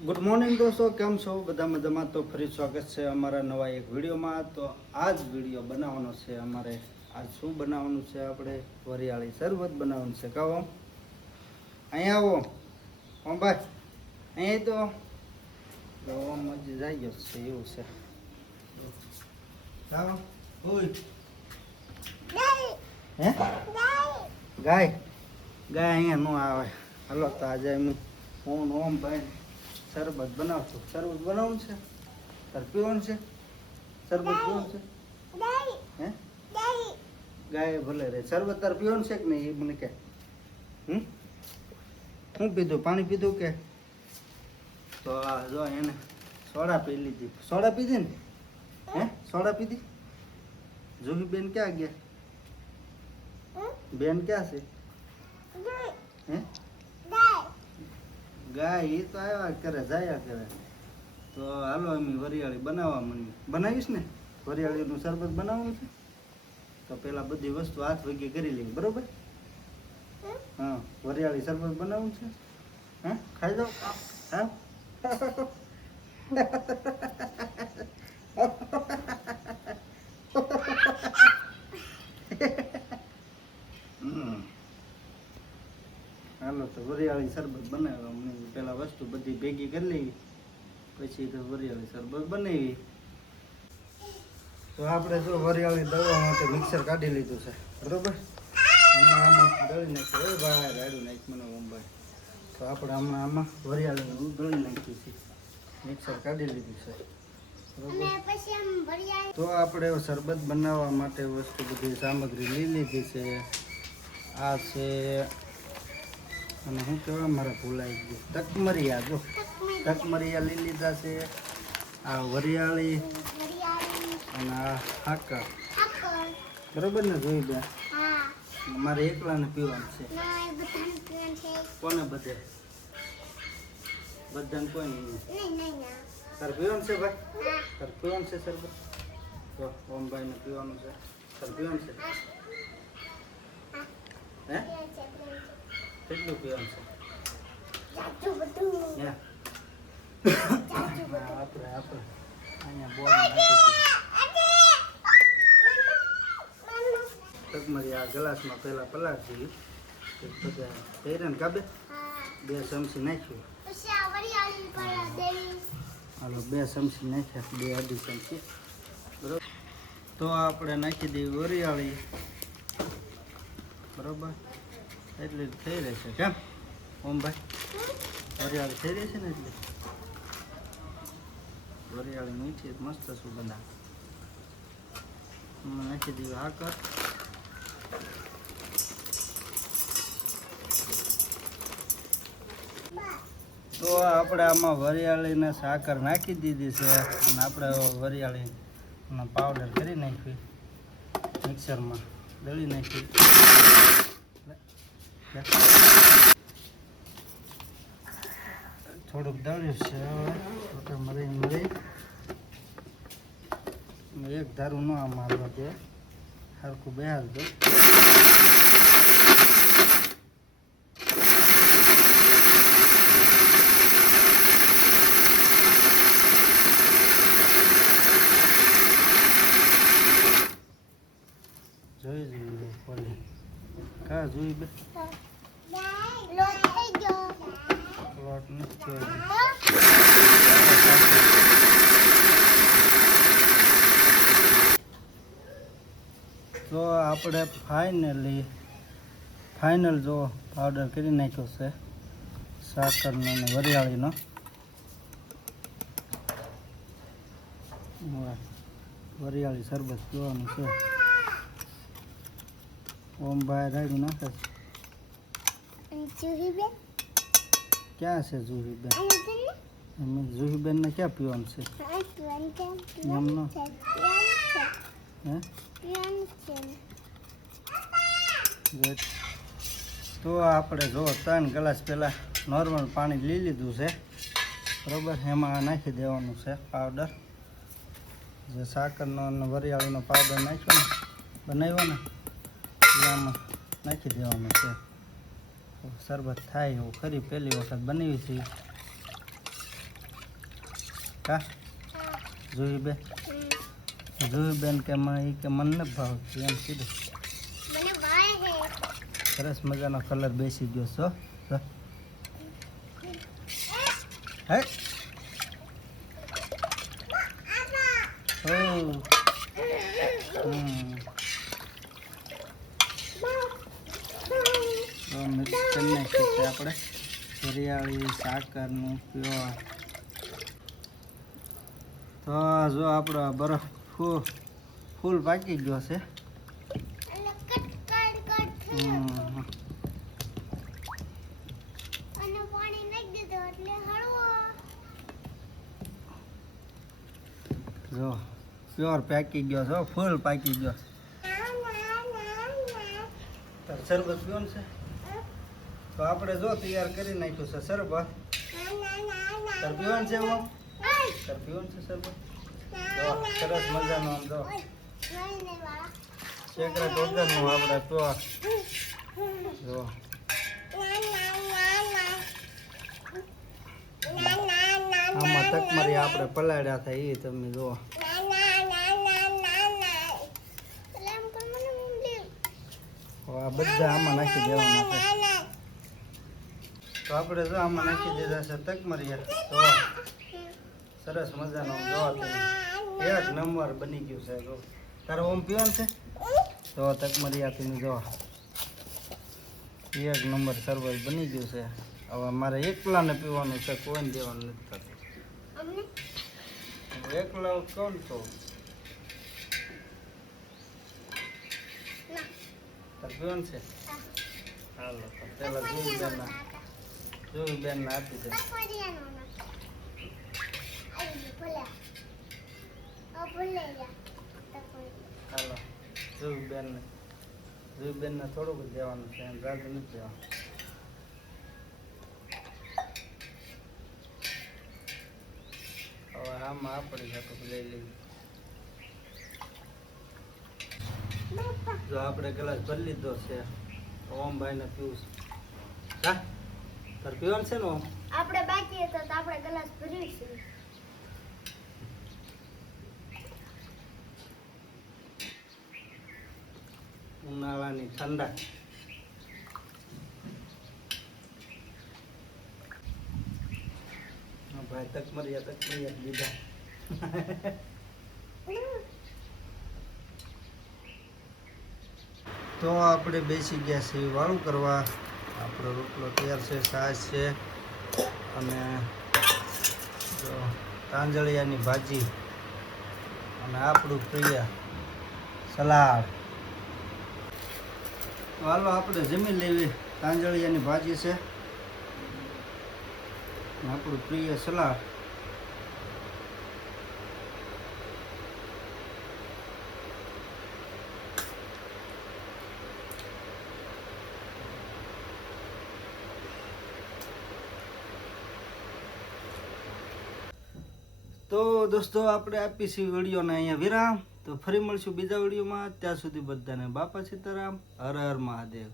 Good morning દોસ્તો, કેમ છો બધા મજામાં? તો ફરી સ્વાગત છે અમારા નવા એક વિડીયોમાં. તો આ જ વિડીયો બનાવવાનો છે અમારે. આજ શું બનાવવાનું છે? આપણે વરિયાળી શરબત બનાવવાનું છે. કહો અહીંયા આવો ઓમ ભાઈ, અહીં તો ઓમ મજી જાય ગયો છે એવું છે. લાવો ઓય હે ગાય ગાય અહીંયા ન આવે. હાલો તો આજે હું ઓમ ભાઈ શરબત બનાવશું. શરબત બનાવવાનું છે? તાર પીવાનું છે? શરબત પીવાનું છે? હે ગાય ભલે રે. શરબત તાર પીવાનું છે કે નહીં એ મને કહે. શું પીધું? પાણી પીધું કે? તો આ જો એને સોડા પી લીધી. સોડા પીધી ને? હે સોડા પીધી? જુહી બેન ક્યાં ગયા? બેન ક્યાં છે? હે ગાય એ તો આવ્યા કરે જાયા કરે. તો હાલો અમે વરિયાળી બનાવવા માંડી. બનાવીશ ને વરિયાળીનું શરબત બનાવવું છે તો પેલા બધી વસ્તુ હાથ વગી કરી લઈએ, બરોબર? હા, વરિયાળી શરબત બનાવવું છે. હા, ખાઈ જાઓ. હા હાલો તો વરિયાળી શરબત બનાવવા પેલા વસ્તુ બધી ભેગી કરી લેવી, પછી તો વરિયાળી શરબત બનાવી. તો આપણે જો વરિયાળી દળવા માટે મિક્સર કાઢી લીધું છે, બરોબર? હમણાં આમાં દળી નાખ્યું. ભાઈ રાડું નાખ મને ઓમભાઈ. તો આપણે હમણાં આમાં વરિયાળી દળી નાખીએ છીએ. મિક્સર કાઢી લીધું છે, બરોબર? તો આપણે શરબત બનાવવા માટે વસ્તુ બધી સામગ્રી લઈ લીધી છે. આ છે અને શું કહેવાય મારે ભૂલાઈ ગયું, તકમરિયા. જો તકમરિયા લઈ લીધા છે. આ વરિયાળી અને આ હાકર, બરોબર ને? જોઈ બે મારે એકલાને પીવાનું છે. કોને? બધે બધાને કોઈ નહીં. તારે પીવાનું છે ભાઈ? તારે પીવાનું છે શરબત? તો ઓમભાઈને પીવાનું છે. તારે પીવાનું છે? હે કેટલું પીવાનું છે? આપણે અહીંયા બોલ તકમરી આ ગ્લાસમાં પહેલા પલાળી બધા પહેર્યા ને કાબે 2 ચમચી નાખ્યું. હાલો 2 ચમચી નાખ્યા, 2 અઢી ચમચી, બરોબર? તો આપણે નાખી દઈએ વરિયાળી, બરોબર? એટલે થઈ રહેશે. કેમ ઓમભાઈ? વરિયાળી થઈ રહેશે ને? એટલે વરિયાળી મીઠી મસ્ત સુગંધ આવે. નાખી દઈએ હાકર. તો આપણે આમાં વરિયાળીને સાકર નાખી દીધી છે અને આપણે વરિયાળીનો પાવડર કરી નાખી, મિક્સરમાં દળી નાખી. થોડુંક દળ્યું છે. હવે મરી એક ધારું ન આમ હાલવા દે, હરખું બેહાર દો. જોઈ જોઈએ પડી કા જોઈ બે લોટ નથી. તો આપણે ફાઇનલ જો પાવડર કરી નાખ્યો છે સાકરનો અને વરિયાળીનો. વરિયાળી શરબત પીવાનું છે. ઓમ ભાઈ રાડું નાખે છે. ક્યાં છે જુહીબેન? જુહીબેન ને ક્યાં પીવાનું છે? એમનો હે? તો આપણે જો 3 ગ્લાસ પહેલાં નોર્મલ પાણી લઈ લીધું છે, બરાબર? એમાં નાખી દેવાનું છે પાવડર. જે સાકરનો અને વરિયાળીનો પાવડર નાખ્યો ને, બનાવ્યો ને, આમાં નાખી દેવાનું છે. શરબત થાય એવું ખરી પહેલી વખત બનાવી છે. કા જોઈ બે જોઈ બેન કે મન ન ભાવતું એમ કીધું. સરસ મજાનો કલર બેસી ગયો છો. હે મિક્સ કરી નાખીએ છીએ આપણે વરિયાળી સાકરનું પ્યોર. તો જો આપણો બરફ ફૂલ પાકી ગયો છે. જો પ્યોર પાકી ગયો છે, ફૂલ પાકી ગયો. શરબત પીવાનું છે તો આપણે જો તૈયાર કરી નાખ્યું છે શરબત. તાર પીવાનું છે એમાં તાર પીવાનું છે શરબત. જો સરસ મજાનો આમ જો સેક્રેટ વગરનું આપણે પ્યોર. જો આમાં તકમરી આપણે પલાળ્યા થાય એ તમે જુઓ. આ બધા આમાં નાખી દેવાના છે. તો આપણે જો આમાં નાખી દીધા છે તકમરિયા. તો સરસ મજાનો જોવા તમે એક નંબર બની ગયું છે. જો તારે ઓમ પીવાનું છે તો તકમરિયા તમે જોવા એક નંબર શરબત બની ગયું છે. હવે મારે એકલાને પીવાનું છે, કોઈને દેવાનું નથી થતું. એકલા કોણ તો પીવાનું છે. હાલો પેલા જોઈ બેન ને આપી દે. હાલો જોઈ બેન ને થોડુંક જ દેવાનું છે, એમ રાજ નથી દેવાનું. હવે આમાં આપણી હાટું લઈ લેવી. જો આપણે ગ્લાસ ભરી લીધો છે. ઓમભાઈ ને પીવું છે. હા તાર પીવાનું છે ને ઓમ? આપણે બાકી હતા તો આપણે ગ્લાસ ભરીશું. ઉનાળાની ઠંડા. ભાઈ તકમરિયા લીધા. તો આપણે બેસી ગયા છીએ વાળું કરવા. આપણો રોટલો તૈયાર છે, છાશ છે અને જો તાંજળિયાની ભાજી અને આપણું પ્રિય સલાડ. તો હાલો આપણે જમી લેવી. તાંજળિયાની ભાજી છે આપણું પ્રિય સલાડ. તો દોસ્તો આપણે આપીશું વિડીયોને અહીંયા વિરામ. તો ફરી મળશું બીજા વિડીયોમાં. ત્યાં સુધી બધાને બાપા સીતારામ, હર હર મહાદેવ.